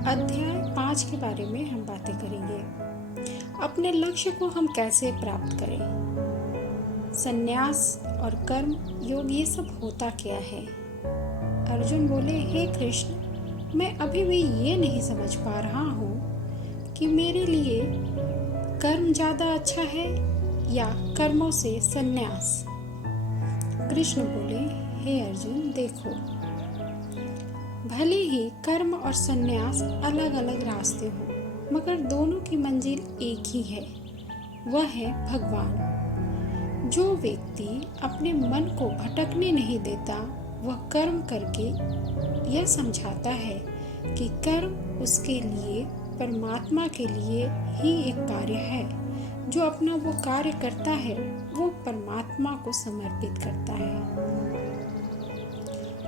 अध्याय 5 के बारे में हम बातें करेंगे। अपने लक्ष्य को हम कैसे प्राप्त करें, संन्यास और कर्म योग ये सब होता क्या है। अर्जुन बोले, हे कृष्ण, मैं अभी भी ये नहीं समझ पा रहा हूँ कि मेरे लिए कर्म ज़्यादा अच्छा है या कर्मों से संन्यास। कृष्ण बोले, हे अर्जुन, देखो, भले ही कर्म और संन्यास अलग अलग रास्ते हों, मगर दोनों की मंजिल एक ही है, वह है भगवान। जो व्यक्ति अपने मन को भटकने नहीं देता, वह कर्म करके यह समझाता है कि कर्म उसके लिए परमात्मा के लिए ही एक कार्य है। जो अपना वो कार्य करता है, वो परमात्मा को समर्पित करता है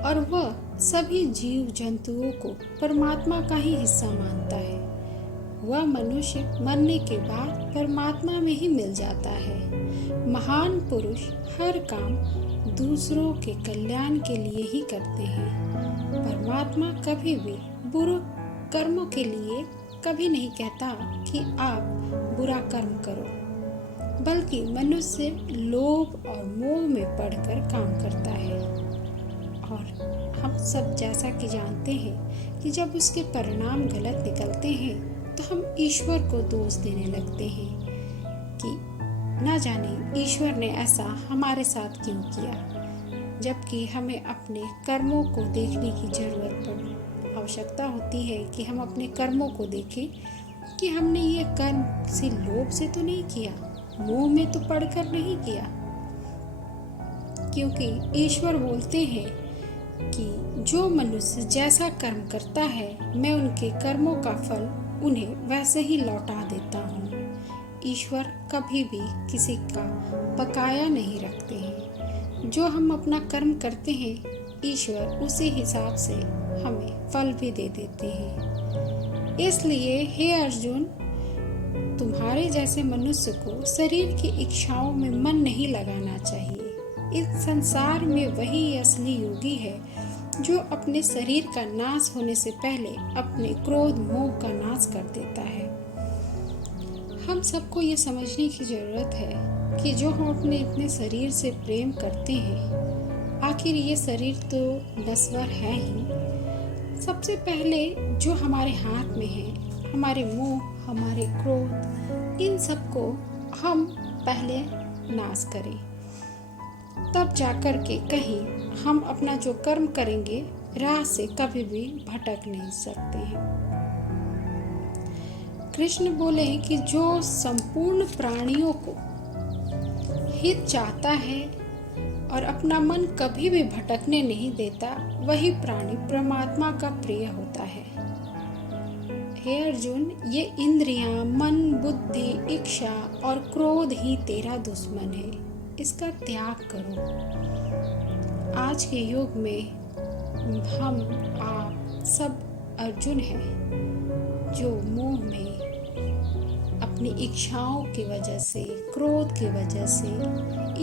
और वह सभी जीव जंतुओं को परमात्मा का ही हिस्सा मानता है। वह मनुष्य मरने के बाद परमात्मा में ही मिल जाता है। महान पुरुष हर काम दूसरों के कल्याण के लिए ही करते हैं। परमात्मा कभी भी बुरे कर्मों के लिए कभी नहीं कहता कि आप बुरा कर्म करो, बल्कि मनुष्य लोभ और मोह में पड़कर काम करता है। और हम सब जैसा कि जानते हैं कि जब उसके परिणाम गलत निकलते हैं तो हम ईश्वर को दोष देने लगते हैं कि ना जाने ईश्वर ने ऐसा हमारे साथ क्यों किया, जबकि हमें अपने कर्मों को देखने की आवश्यकता होती है कि हम अपने कर्मों को देखें कि हमने ये कर्म किसी लोभ से तो नहीं किया, मोह में तो पड़कर नहीं किया। क्योंकि ईश्वर बोलते हैं कि जो मनुष्य जैसा कर्म करता है, मैं उनके कर्मों का फल उन्हें वैसे ही लौटा देता हूँ। ईश्वर कभी भी किसी का बकाया नहीं रखते हैं। जो हम अपना कर्म करते हैं, ईश्वर उसी हिसाब से हमें फल भी दे देते हैं। इसलिए हे अर्जुन, तुम्हारे जैसे मनुष्य को शरीर की इच्छाओं में मन नहीं लगाना चाहिए। इस संसार में वही असली योगी है जो अपने शरीर का नाश होने से पहले अपने क्रोध मोह का नाश कर देता है। हम सबको ये समझने की जरूरत है कि जो हम अपने इतने शरीर से प्रेम करते हैं, आखिर ये शरीर तो नश्वर है ही। सबसे पहले जो हमारे हाथ में है, हमारे मोह, हमारे क्रोध, इन सबको हम पहले नाश करें, तब जाकर के कहीं हम अपना जो कर्म करेंगे, राह से कभी भी भटक नहीं सकते हैं। कृष्ण बोले कि जो संपूर्ण प्राणियों को हित चाहता है और अपना मन कभी भी भटकने नहीं देता, वही प्राणी परमात्मा का प्रिय होता है। हे अर्जुन, ये इंद्रियां, मन, बुद्धि, इच्छा और क्रोध ही तेरा दुश्मन है। इसका त्याग करो। आज के युग में हम आप सब अर्जुन हैं जो मोह में अपनी इच्छाओं की वजह से, क्रोध की वजह से,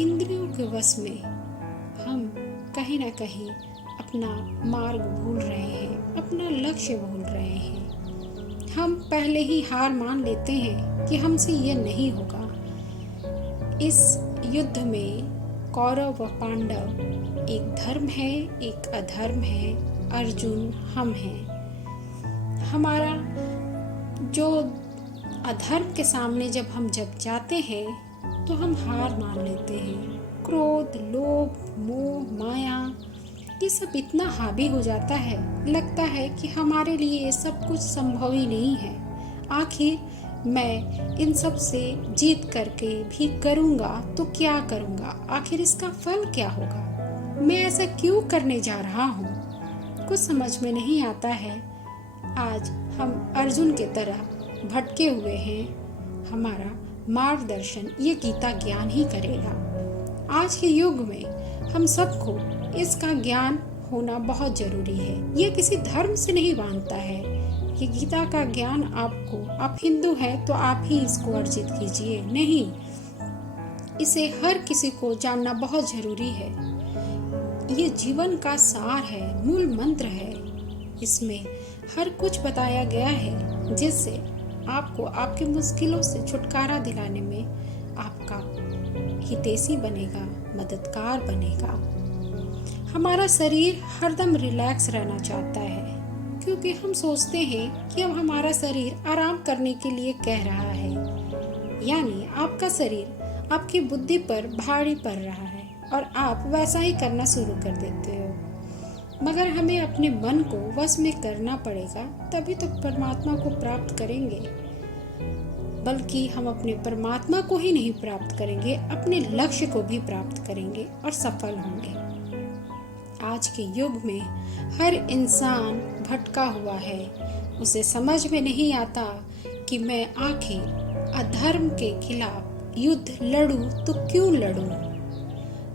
इंद्रियों के वश में हम कहीं ना कहीं अपना मार्ग भूल रहे हैं, अपना लक्ष्य भूल रहे हैं। हम पहले ही हार मान लेते हैं कि हमसे ये नहीं होगा। इस युद्ध में कौरव व पांडव एक धर्म है, एक अधर्म है। अर्जुन हम हैं। हमारा जो अधर्म के सामने जब जाते हैं तो हम हार मान लेते हैं। क्रोध, लोभ, मोह, माया, ये सब इतना हावी हो जाता है, लगता है कि हमारे लिए ये सब कुछ संभव ही नहीं है। आखिर मैं इन सब से जीत करके भी करूँगा तो क्या करूँगा, आखिर इसका फल क्या होगा, मैं ऐसा क्यों करने जा रहा हूँ, कुछ समझ में नहीं आता है। आज हम अर्जुन के तरह भटके हुए हैं। हमारा मार्गदर्शन ये गीता ज्ञान ही करेगा। आज के युग में हम सबको इसका ज्ञान होना बहुत जरूरी है। ये किसी धर्म से नहीं बांधता है। कि गीता का ज्ञान आपको, आप हिंदू हैं तो आप ही इसको अर्जित कीजिए, नहीं, इसे हर किसी को जानना बहुत जरूरी है। ये जीवन का सार है, मूल मंत्र है। इसमें हर कुछ बताया गया है जिससे आपको आपकी मुश्किलों से छुटकारा दिलाने में आपका हितैषी बनेगा, मददगार बनेगा। हमारा शरीर हरदम रिलैक्स रहना चाहता है क्योंकि हम सोचते हैं कि अब हमारा शरीर आराम करने के लिए कह रहा है, यानी आपका शरीर आपकी बुद्धि पर भारी पड़ रहा है और आप वैसा ही करना शुरू कर देते हो। मगर हमें अपने मन को वश में करना पड़ेगा, तभी तो परमात्मा को प्राप्त करेंगे। बल्कि हम अपने परमात्मा को ही नहीं प्राप्त करेंगे, अपने लक्ष्य को भी प्राप्त करेंगे और सफल होंगे। आज के युग में हर इंसान भटका हुआ है। उसे समझ में नहीं आता कि मैं आखिर अधर्म के खिलाफ युद्ध लड़ूं तो क्यों लड़ूं।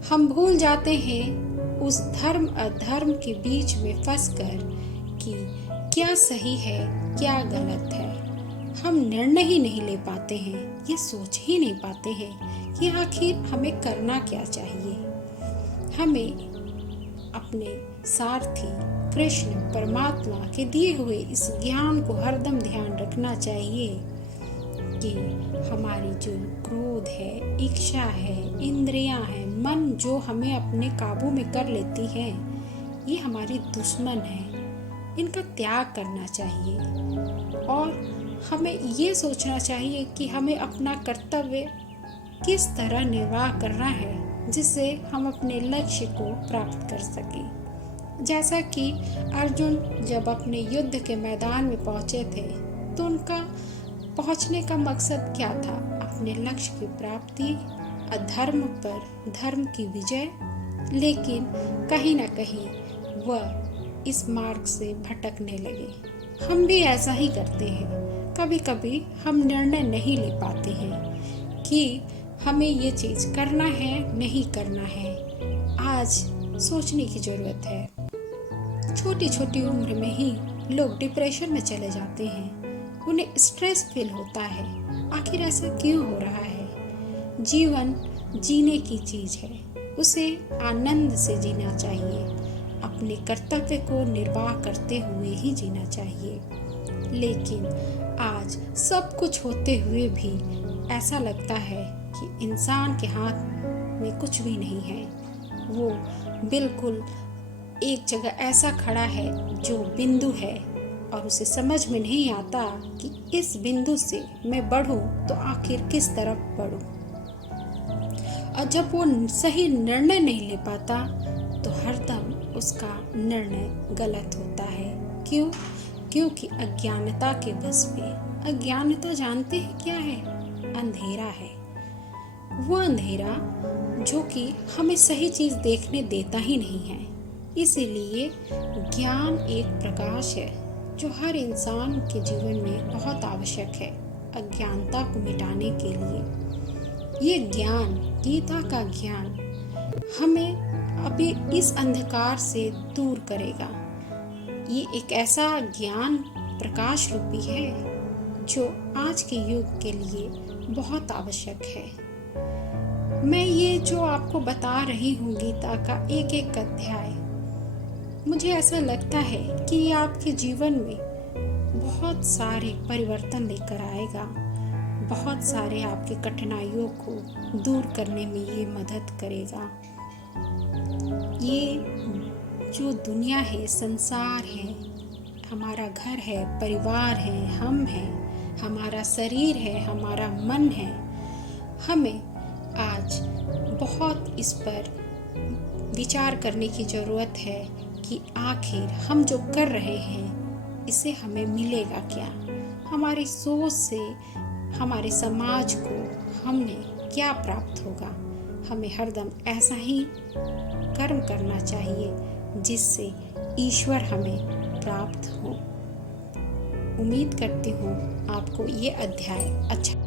हम भूल जाते हैं उस धर्म अधर्म के बीच में फंसकर कि क्या सही है क्या गलत है। हम निर्णय ही नहीं ले पाते हैं, ये सोच ही नहीं पाते हैं कि आखिर हमें करना क्या चाहिए। हमें अपने सारथी कृष्ण परमात्मा के दिए हुए इस ज्ञान को हरदम ध्यान रखना चाहिए कि हमारी जो क्रोध है, इच्छा है, इंद्रियां हैं, मन जो हमें अपने काबू में कर लेती है, ये हमारी दुश्मन है। इनका त्याग करना चाहिए और हमें ये सोचना चाहिए कि हमें अपना कर्तव्य किस तरह निर्वाह करना है जिससे हम अपने लक्ष्य को प्राप्त कर सकें। जैसा कि अर्जुन जब अपने युद्ध के मैदान में पहुंचे थे तो उनका पहुंचने का मकसद क्या था? अपने लक्ष्य की प्राप्ति, अधर्म पर धर्म की विजय। लेकिन कहीं न कहीं वह इस मार्ग से भटकने लगे। हम भी ऐसा ही करते हैं। कभी कभी हम निर्णय नहीं ले पाते हैं कि हमें ये चीज़ करना है नहीं करना है। आज सोचने की ज़रूरत है। छोटी छोटी उम्र में ही लोग डिप्रेशन में चले जाते हैं, उन्हें स्ट्रेस फील होता है। आखिर ऐसा क्यों हो रहा है? जीवन जीने की चीज़ है, उसे आनंद से जीना चाहिए। अपने कर्तव्य को निर्वाह करते हुए ही जीना चाहिए। लेकिन आज सब कुछ होते हुए भी ऐसा लगता है कि इंसान के हाथ में कुछ भी नहीं है। वो बिल्कुल एक जगह ऐसा खड़ा है जो बिंदु है और उसे समझ में नहीं आता कि इस बिंदु से मैं बढ़ूं तो आखिर किस तरफ बढ़ूं। और जब वो सही निर्णय नहीं ले पाता तो हरदम उसका निर्णय गलत होता है। क्यों? क्योंकि अज्ञानता के बस में। अज्ञानता जानते हैं क्या है? अंधेरा है। वो अंधेरा जो कि हमें सही चीज देखने देता ही नहीं है। इसीलिए ज्ञान एक प्रकाश है जो हर इंसान के जीवन में बहुत आवश्यक है अज्ञानता को मिटाने के लिए। ये ज्ञान, गीता का ज्ञान, हमें अभी इस अंधकार से दूर करेगा। ये एक ऐसा ज्ञान प्रकाश रूपी है जो आज के युग के लिए बहुत आवश्यक है। मैं ये जो आपको बता रही हूँ गीता का एक एक अध्याय, मुझे ऐसा लगता है कि ये आपके जीवन में बहुत सारे परिवर्तन लेकर आएगा। बहुत सारे आपके कठिनाइयों को दूर करने में ये मदद करेगा। ये जो दुनिया है, संसार है, हमारा घर है, परिवार है, हम हैं, हमारा शरीर है, हमारा मन है, हमें आज बहुत इस पर विचार करने की ज़रूरत है कि आखिर हम जो कर रहे हैं इससे हमें मिलेगा क्या। हमारी सोच से हमारे समाज को हमने क्या प्राप्त होगा। हमें हरदम ऐसा ही कर्म करना चाहिए जिससे ईश्वर हमें प्राप्त हो। उम्मीद करती हूँ आपको ये अध्याय अच्छा